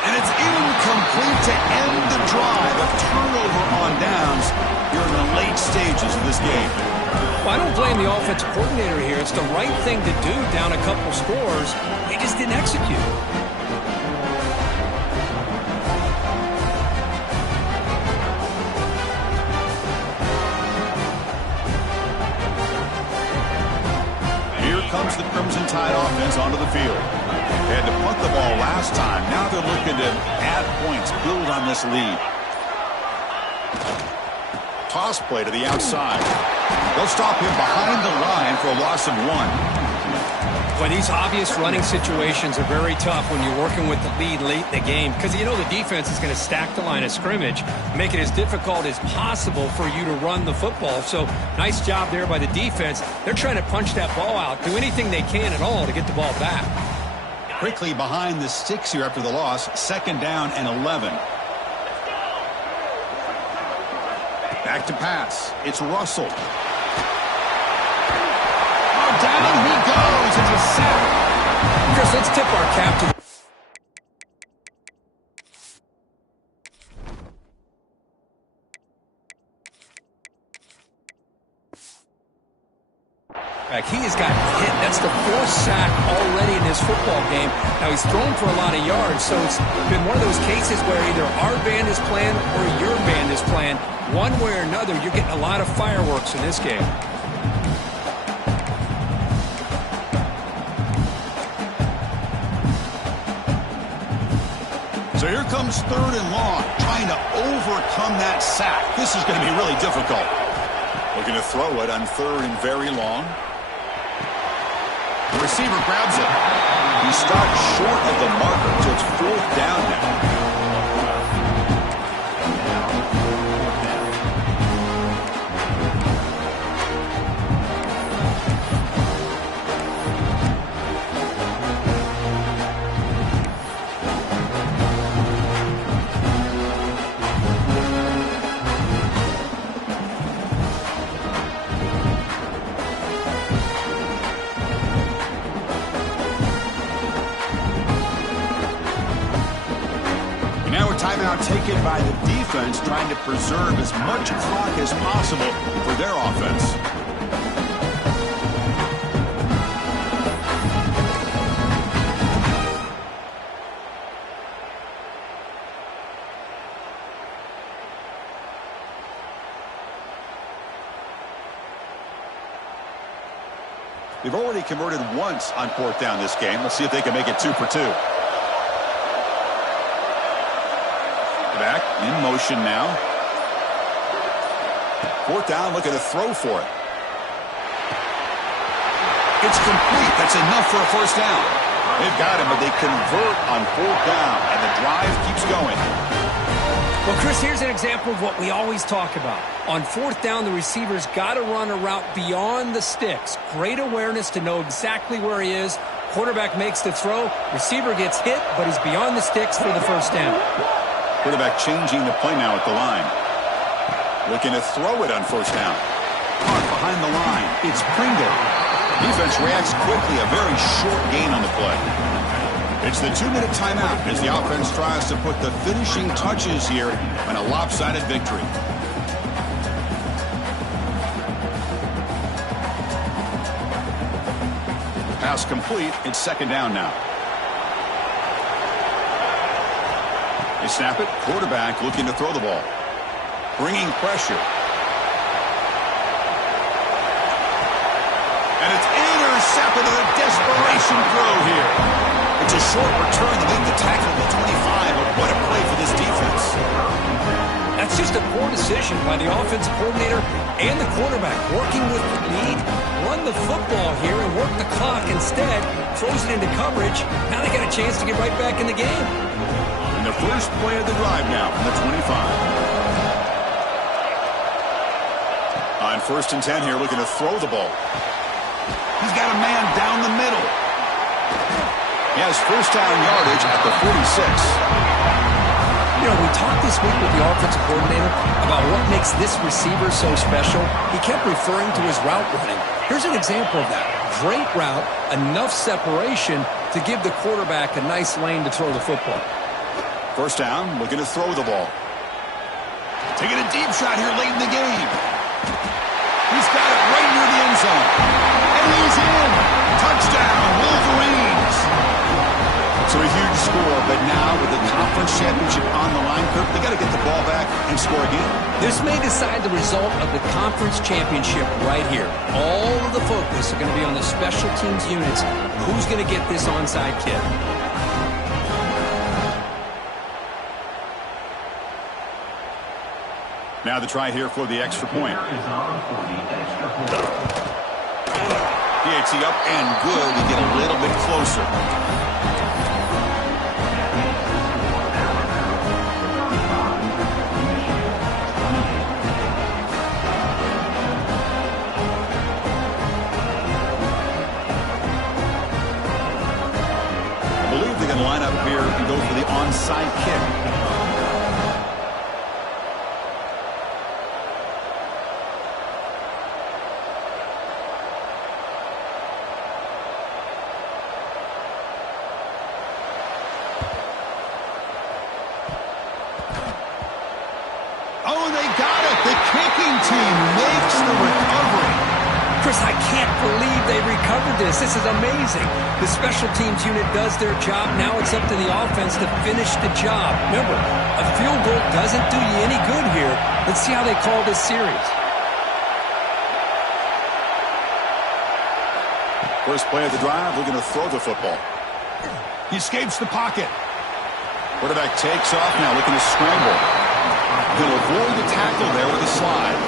And it's incomplete to end the drive. A turnover on downs. You're in the late stages of this game. Well, I don't blame the offensive coordinator here. It's the right thing to do down a couple scores. They just didn't execute. Here comes the Crimson Tide offense onto the field. They had to punt the ball last time. Now they're looking to add points, build on this lead. Toss play to the outside. They'll stop him behind the line for a loss of 1. Well, these obvious running situations are very tough when you're working with the lead late in the game because you know the defense is going to stack the line of scrimmage, make it as difficult as possible for you to run the football. So nice job there by the defense. They're trying to punch that ball out, do anything they can at all to get the ball back. Quickly behind the sticks here after the loss. 2nd down and 11. Back to pass. It's Russell. Oh, down he goes. It's a sack. Chris, let's tip our cap to He has gotten hit. That's the 4th sack already in this football game. Now, he's thrown for a lot of yards, so it's been one of those cases where either our band is playing or your band is playing. One way or another, you're getting a lot of fireworks in this game. So here comes 3rd and long, trying to overcome that sack. This is going to be really difficult. Looking to throw it on 3rd and very long. The receiver grabs it. He stopped short of the marker, so it's 4th down now. Timeout taken by the defense, trying to preserve as much clock as possible for their offense. They've already converted once on 4th down this game. Let's see if they can make it 2 for 2. Back in motion now. 4th down, looking to throw for it. It's complete. That's enough for a 1st down. They've got him, but they convert on 4th down, and the drive keeps going. Well, Chris, here's an example of what we always talk about. On 4th down, the receiver's got to run a route beyond the sticks. Great awareness to know exactly where he is. Quarterback makes the throw. Receiver gets hit, but he's beyond the sticks for the 1st down. Quarterback changing the play now at the line. Looking to throw it on 1st down. Caught behind the line. It's Pringle. Defense reacts quickly. A very short gain on the play. It's the 2-minute timeout as the offense tries to put the finishing touches here on a lopsided victory. Pass complete. It's 2nd down now. They snap it. Quarterback looking to throw the ball. Bringing pressure. And it's intercepted in a desperation throw here. It's a short return to make the tackle to 25, but what a play for this defense. That's just a poor decision by the offensive coordinator and the quarterback. Working with the lead, run the football here and work the clock instead. Throws it into coverage. Now they got a chance to get right back in the game. And the first play of the drive now from the 25. On 1st and 10 here, looking to throw the ball. He's got a man down the middle. He has 1st down yardage at the 46. You know, we talked this week with the offensive coordinator about what makes this receiver so special. He kept referring to his route running. Here's an example of that. Great route, enough separation to give the quarterback a nice lane to throw the football. 1st down, looking to throw the ball. Taking a deep shot here late in the game. He's got it right near the end zone. And he's in. Touchdown, Wolverines. So a huge score, but now with the conference championship on the line, Kirk, they got to get the ball back and score again. This may decide the result of the conference championship right here. All of the focus are going to be on the special teams units. Who's going to get this onside kick? Now the try here for the extra point. PAT up and good. We get a little bit closer. I believe they're going to line up here and go for the onside kick. Oh, they got it. The kicking team makes the recovery. Chris, I can't believe they recovered this. This is amazing. The special teams unit does their job. Now it's up to the offense to finish the job. Remember, a field goal doesn't do you any good here. Let's see how they call this series. First play of the drive, looking to throw the football. He escapes the pocket. Quarterback takes off now, looking to scramble. He'll avoid the tackle there with a slide.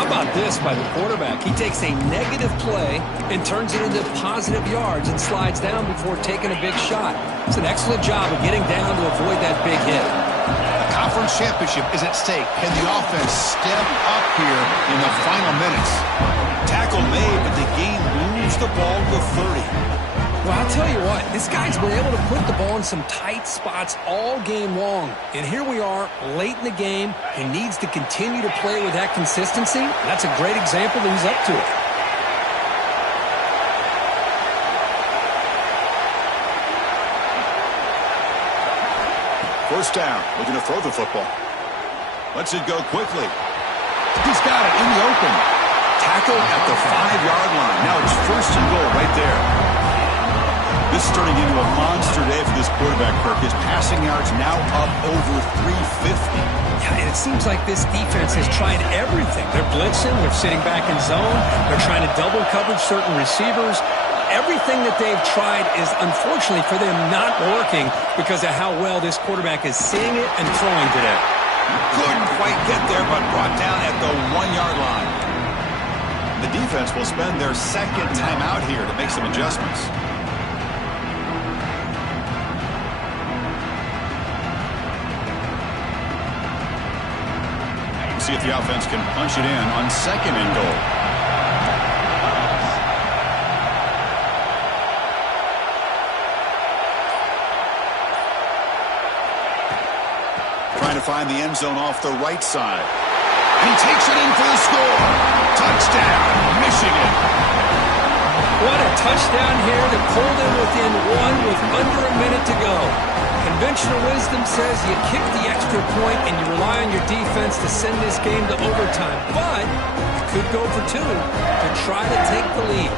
How about this by the quarterback? He takes a negative play and turns it into positive yards and slides down before taking a big shot. It's an excellent job of getting down to avoid that big hit. The conference championship is at stake. Can the offense step up here in the final minutes? Tackle made, but the game moves the ball to 30. Well, I'll tell you what, this guy's been able to put the ball in some tight spots all game long. And here we are, late in the game. He needs to continue to play with that consistency. That's a great example that he's up to it. First down, looking to throw the football. Lets it go quickly. He's got it in the open. Tackle at the 5-yard line. Now it's first and goal right there. This is turning into a monster day for this quarterback, Kirk. His passing yards now up over 350. Yeah, and it seems like this defense has tried everything. They're blitzing. They're sitting back in zone. They're trying to double coverage certain receivers. Everything that they've tried is, unfortunately for them, not working because of how well this quarterback is seeing it and throwing today. Couldn't quite get there, but brought down at the 1-yard line. The defense will spend their second time out here to make some adjustments. See if the offense can punch it in on second and goal. Trying to find the end zone off the right side. And he takes it in for the score. Touchdown, Michigan. What a touchdown here that pulled in within one with under a minute to go. Conventional wisdom says you kick the extra point and you rely on your defense to send this game to overtime. But you could go for two to try to take the lead.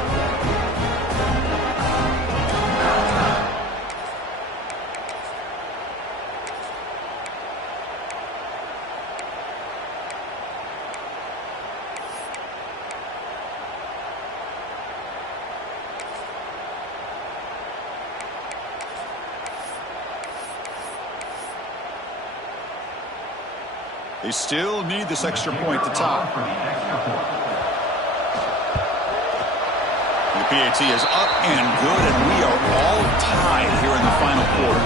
They still need this extra point to top. The PAT is up and good, and we are all tied here in the final quarter.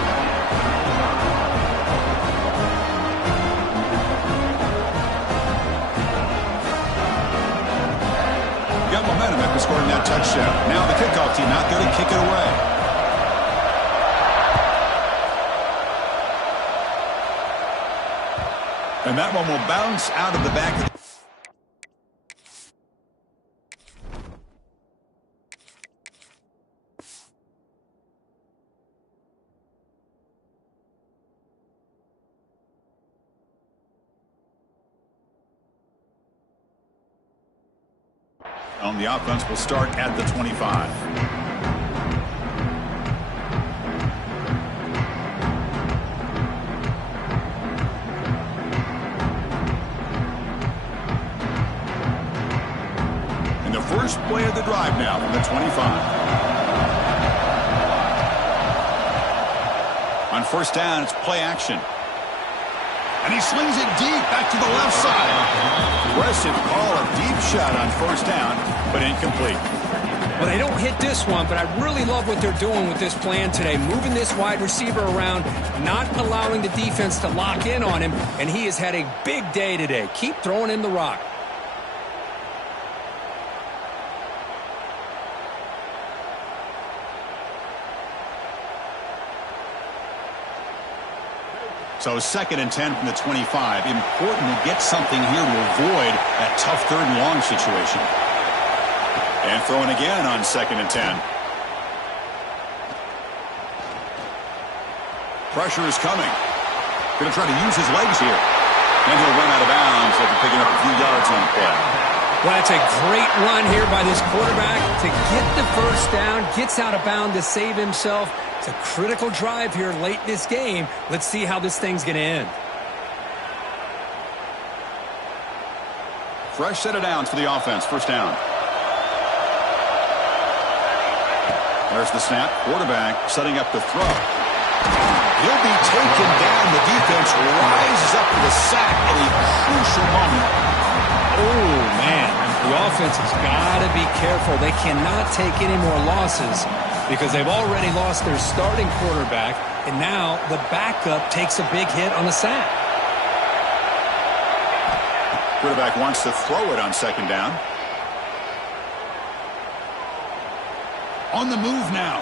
Got momentum after scoring that touchdown. Now the kickoff team out there to kick it away. And that one will bounce out of the back. On the offense will start at the 25. First play of the drive now from the 25. On first down, it's play action. And he slings it deep back to the left side. Aggressive call, a deep shot on first down, but incomplete. Well, they don't hit this one, but I really love what they're doing with this plan today. Moving this wide receiver around, not allowing the defense to lock in on him, and he has had a big day today. Keep throwing in the rock. So 2nd and 10 from the 25. Important to get something here to avoid that tough 3rd and long situation. And throwing again on 2nd and 10. Pressure is coming. Going to try to use his legs here. And he'll run out of bounds after picking up a few yards on the play. Well, that's a great run here by this quarterback to get the first down, gets out of bounds to save himself. It's a critical drive here late in this game. Let's see how this thing's going to end. Fresh set of downs for the offense. First down. There's the snap. Quarterback setting up to throw. He'll be taken down. The defense rises up to the sack at a crucial moment. Oh, man. The offense has got to be careful. They cannot take any more losses because they've already lost their starting quarterback, and now the backup takes a big hit on the sack. Quarterback wants to throw it on second down. On the move now.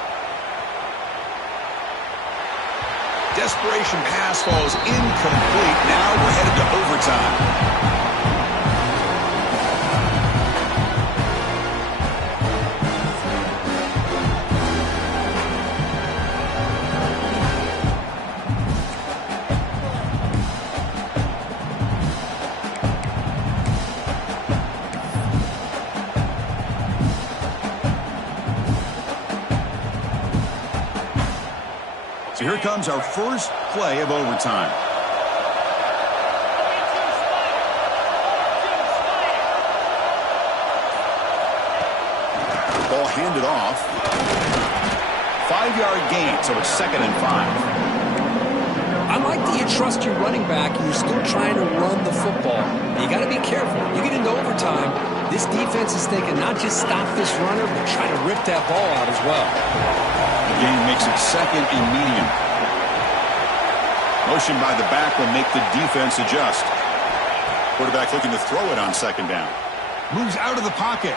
Desperation pass falls incomplete. Now we're headed to overtime. So here comes our first play of overtime. Ball handed off. 5-yard gain, so it's 2nd and 5. I like that you trust your running back and you're still trying to run the football. You got to be careful. You get into overtime, this defense is thinking not just stop this runner, but try to rip that ball out as well. The game makes it 2nd and medium. Motion by the back will make the defense adjust. Quarterback looking to throw it on second down. Moves out of the pocket.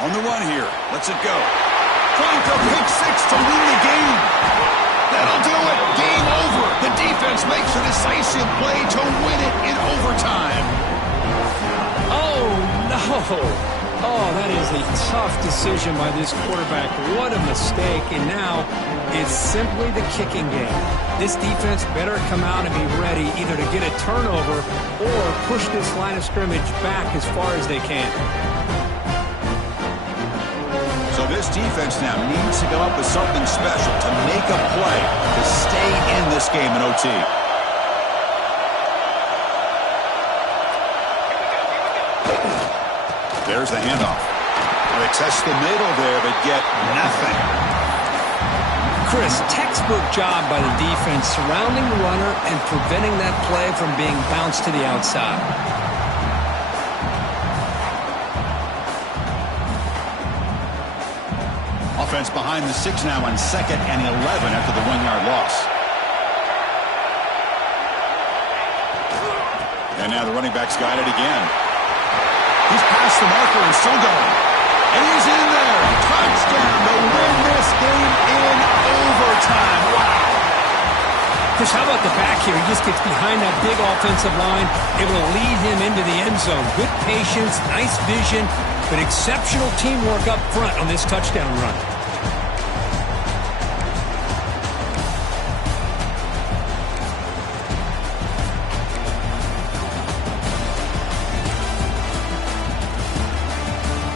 On the run here. Lets it go. Trying to pick six to win the game. That'll do it. Game over. The defense makes a decisive play to win it in overtime. Oh, no. Oh, that is a tough decision by this quarterback. What a mistake. And now it's simply the kicking game. This defense better come out and be ready either to get a turnover or push this line of scrimmage back as far as they can. So this defense now needs to come up with something special to make a play to stay in this game in OT. There's the handoff. They test the middle there, but get nothing. Chris, textbook job by the defense surrounding the runner and preventing that play from being bounced to the outside. Offense behind the 6 now on 2nd and 11 after the 1-yard loss. And now the running back's got it again. He's past the marker and still going. And he's in there. Touchdown to win this game in overtime. Wow. Chris, how about the back here? He just gets behind that big offensive line, able to lead him into the end zone. Good patience, nice vision, but exceptional teamwork up front on this touchdown run.